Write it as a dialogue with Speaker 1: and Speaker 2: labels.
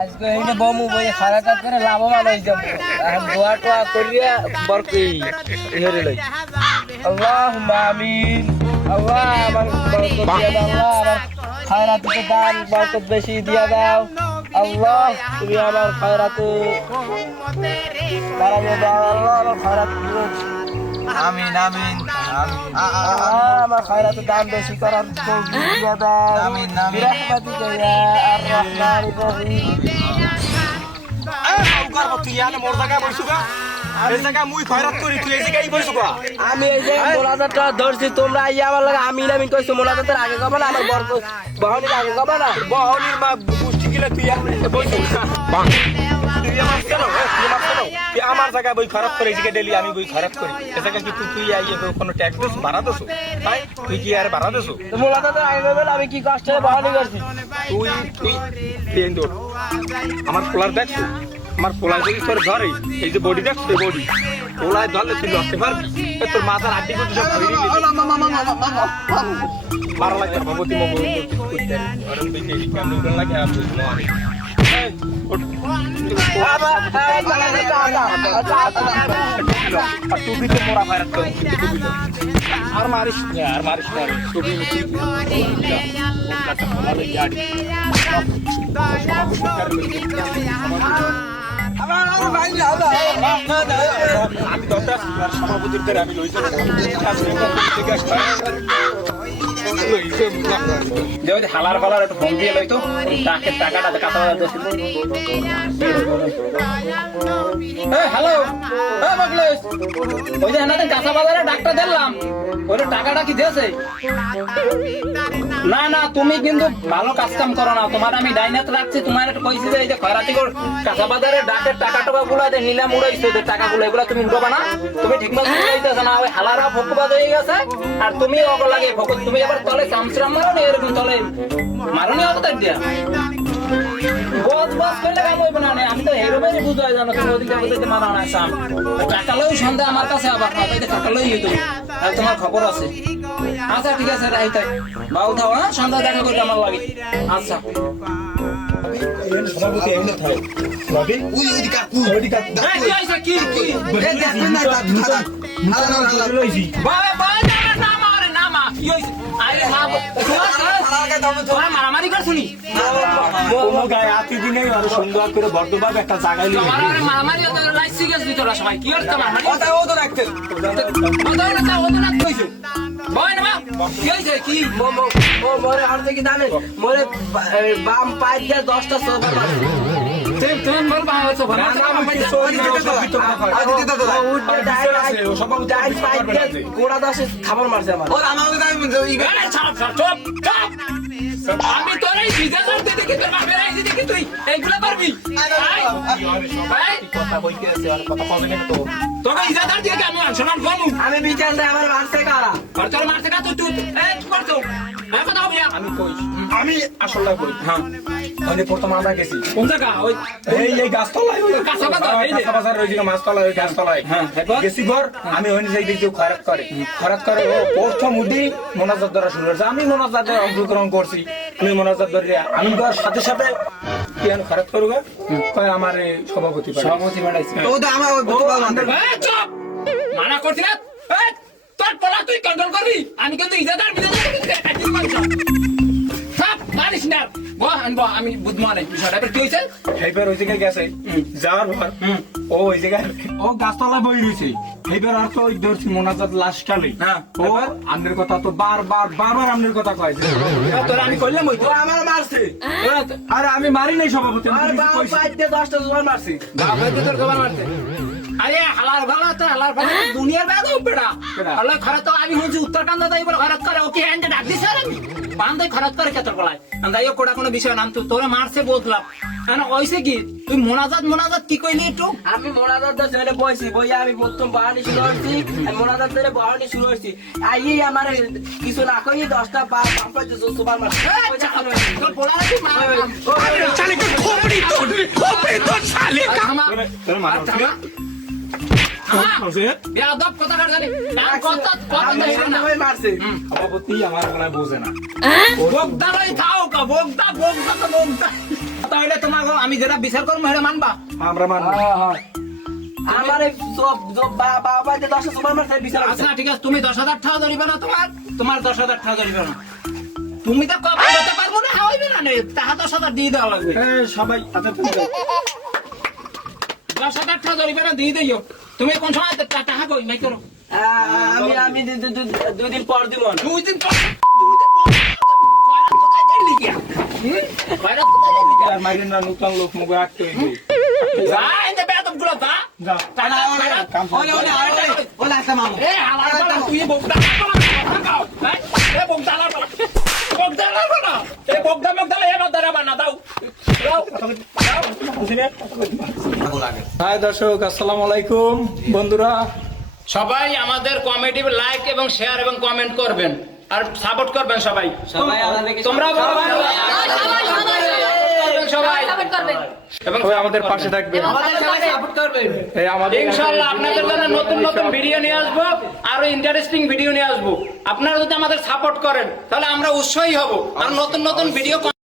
Speaker 1: আজকে এইটা বমু বই খারাপ কাজ করে লাভবান হয়ে যাব। এখন দোয়া টোয়া করিয়া বরকই হেরে লই। আল্লাহ আমিন। আল্লাহ আমার বরকত দিয়া দাও, আল্লাহ আমার খায়রাতে দান, বরকত বেশি দিয়া দাও। আল্লাহ, তুমি আমার খায়রাতে বাড়াইয়া দাও, আল্লাহ আমার খায়রাত।
Speaker 2: আমিন আমিন।
Speaker 1: আমার বেশি করার তৌফিক দাও। ইয়া আর রহিম
Speaker 2: তুই মোর জায়গায় গা।
Speaker 1: আমি এই যে ধরছি তোমরা আইয়া আমার লাগে আমি নামি কইছো মোলাদাতের আগে কবে না আমার বর বহনির আগে কবে না?
Speaker 2: বহনির মা পুষ্টি গিলা তুই বসু জায়গায় বই খারাপ করে জায়গায় ডেলি আমি বই খারাপ করি এই জায়গায় কি তুই তুই আইয়ে কোনো ট্যাক্স দিস ভাড়া দিস তাই তুই কি আর ভাড়া দিস
Speaker 1: তো মোলাদাতের আগে কবে আমি কি কষ্টে বহনি করছি
Speaker 2: তুই তুই ট্রেন দৌড় আমার পোলার দেখছ আমার পোলার যদি তোর ধরে এই যে বডি দেখছ বডি পোলায় ধরলে তুই লড়তে পারবি তোর মাথার আড্ডি করতে সব ধরে মারা লাগে কেমন কোন লাগে টুপিতে মোড়া ফায়ার আর মারিস না আর মারিস না টুপি আমি দরকার সভাপতির আমি লইছি দেওয়া হালার ফালার একটু ফোন দিয়ে লইতো টাকে টাকাটা কাটা দোষ
Speaker 1: হ্যালো। হ্যাঁ ওই যে হেনাতে কাঁচা বাজারে ডাক্তার দিলাম ওই টাকাটা কি দিয়েছে? না না, তুমি কিন্তু ভালো কাজ করো না। তোমার আমি ডাইনাত রাখছি, তোমার একটা কইছি যে এই যে খয়রাতি কর কাঁচা বাজারে ডাকের টাকা টাকা গুলা যে নিলাম উড়াইছে যে টাকা গুলো এগুলা তুমি উঠাবা না। তুমি ঠিক মতো না, ওই হালারা ফকুবাদ হয়ে গেছে। আর তুমি অগ লাগে ফকুত তুমি আবার তলে চামচরাম মারো নি এরকম তলে মারুনি অবতার দিয়া বস বস করলে কাম হইবে না আমি তো হেরোবের বুঝাই জানো তুমি ওদিকে ওদিকে মারা না সাম টাকা সন্ধ্যা আমার কাছে আবার না আর তোমার খবর আছে আচ্ছা ঠিক আছে রাই তাই বাউ দাও হ্যাঁ সন্ধ্যা দেখা করতে আমার লাগে আচ্ছা
Speaker 2: সভাপতি এমনি থাকে রবি ওই
Speaker 1: কি? কি কি মারে কি হইছে? আরে মা তোমার তোমার মারামারি করছুনি
Speaker 2: কোনো গায়ে আতি দিনে আর সুন্দর করে বর্ধমান একটা জায়গায় নিয়ে
Speaker 1: তোমার আরে মারামারি হতে লাইসি গেছ সবাই। কি হচ্ছে মারামারি?
Speaker 2: কথা ও তো রাখতে।
Speaker 1: ওদের না ওদের না কইছে বয় না কি হইছে? কি? ও মরে আর দেখি জানে মরে বাম পাই দিয়ে 10টা সোফা খাবার মারছে আমার আমি তোর এই বিজা করতে দেখি তোর বাপের এই দেখি তুই এইগুলা পারবি।
Speaker 2: কথা বইতে আছে আর কথা কবে না তো
Speaker 1: তোকে ইজাদার দিয়ে কি আমি সম্মান কমু আমি বিচার দেয় আমার মারছে কারা তোর মারছে কারা তুই তুই এই কি করছ
Speaker 2: আমি কই? আমি আসলটা কই? হ্যাঁ। মানে প্রথম গেছি।
Speaker 1: কোন জায়গা? ওই
Speaker 2: এই এই গাছতলায় ওই
Speaker 1: কাঁচা বাজার, এই যে।
Speaker 2: কাঁচা বাজার ওই দিকে মাছতলায় ওই গাছতলায়।
Speaker 1: হ্যাঁ,
Speaker 2: গেছি ঘর আমি ওখানে যাই দেখি খরাত করে। খরাত করে ও প্রথম উঠি মোনাজাত ধরা শুরু করছে আমি মোনাজাতে অংশগ্রহণ করছি। আমি মোনাজাত ধরে আমি ঘর সাথে সাথে কি আমি খরাত করব? কয় আমার সভাপতি
Speaker 1: সভাপতি বাড়াইছে
Speaker 2: ও তো আমার
Speaker 1: মানা করছি না। তোর পলা তুই কন্ট্রোল করবি? আমি কিন্তু ইজাদার বিজাদার। মানিস না। বহ আনব আমি বুঝব বিষয়টা এবার কি হয়েছে
Speaker 2: এইবার ওই জায়গায় গেছে। যাওয়ার পর ও ওই জায়গায় ও গাছতলায় বই রয়েছে এইবার আর তো ওই ধরছি মোনাজাত লাশ কালে
Speaker 1: হ্যাঁ,
Speaker 2: ও আমনের কথা তো বারবার বারবার আমনের কথা কয় যে, তোর আমি কইলাম ওই তো।
Speaker 1: আমার মারছে।
Speaker 2: আরে আমি মারি নাই সভাপতি আমি
Speaker 1: আর
Speaker 2: কিছু
Speaker 1: বাম
Speaker 2: কইছি।
Speaker 1: পাই দিয়ে 10টা জোয়ার মারছি। বাম পাই তোর মারছে। আরে হালার ভালো তো হালার ভালো দুনিয়ার বেদ বেড়া
Speaker 2: বেড়া।
Speaker 1: আল্লাহ তো আমি হইছি উত্তরাখণ্ড দাই বলে খরাত করে ওকে হ্যান্ডে ডাক দিছে আর আমি বান্ধে খরাত করে কেতর গলায় দাই কোটা কোনো বিষয় নাম তো তোরা মারছে বুঝলাম মানে ওইসে কি তুই মোনাজাত মোনাজাত কি কইলি একটু আমি মোনাজাত দা ছেড়ে বইছি বইয়া আমি প্রথম বাহানি শুরু করছি আমি মোনাজাত ছেড়ে বাহানি শুরু করছি আইই আমার কিছু না কই দশটা পা পাম্পা দিছো সুপার মার্কেট তোর পোলা কি মার
Speaker 2: শালি তোর খোপড়ি তোর খোপড়ি তোর শালি তোর মারা
Speaker 1: আমি যেটা বিচার করব সেটা মানবা?
Speaker 2: আমরা মানবো।
Speaker 3: আমার এই জব- জব- বা- বাবা যে দশটা সুপার মার্কেট বিচার
Speaker 1: আচ্ছা ঠিক আছে তুমি দশ হাজার টাকা ধরিবে না তোমার? তোমার দশ হাজার টাকা ধরিবে না। তুমি তো পারব না হইবে না নে, টাকা দশ হাজার দিয়ে দেওয়া লাগবে।
Speaker 2: সবাই তুমি যাও।
Speaker 1: দশ হাজার টাকা ধরিবে না দিয়ে দিও। তুমি কোন সময় টাকা কই? নাই করো
Speaker 3: আমি আমি দুই দিন পর দিব।
Speaker 1: দুই দিন পর দাও।
Speaker 2: হাই দর্শক আসসালামু আলাইকুম। বন্ধুরা
Speaker 1: সবাই আমাদের কমেডি লাইক এবং শেয়ার এবং কমেন্ট করবেন। আর সাপোর্ট করবেন সবাই।
Speaker 3: সবাই
Speaker 1: তোমরা
Speaker 3: সবাই-
Speaker 1: সবাই এবং
Speaker 2: আমাদের পাশে থাকবে।
Speaker 3: আমাদের সবাই support করবেন।
Speaker 2: এই আমাদের
Speaker 1: ইনশাআল্লাহ আপনাদের জন্য নতুন নতুন ভিডিও নিয়ে আসব আরও ইন্টারেস্টিং ভিডিও নিয়ে আসব। আপনারা যদি আমাদের সাপোর্ট করেন তাহলে আমরা উৎসাহী হব। আর নতুন নতুন ভিডিও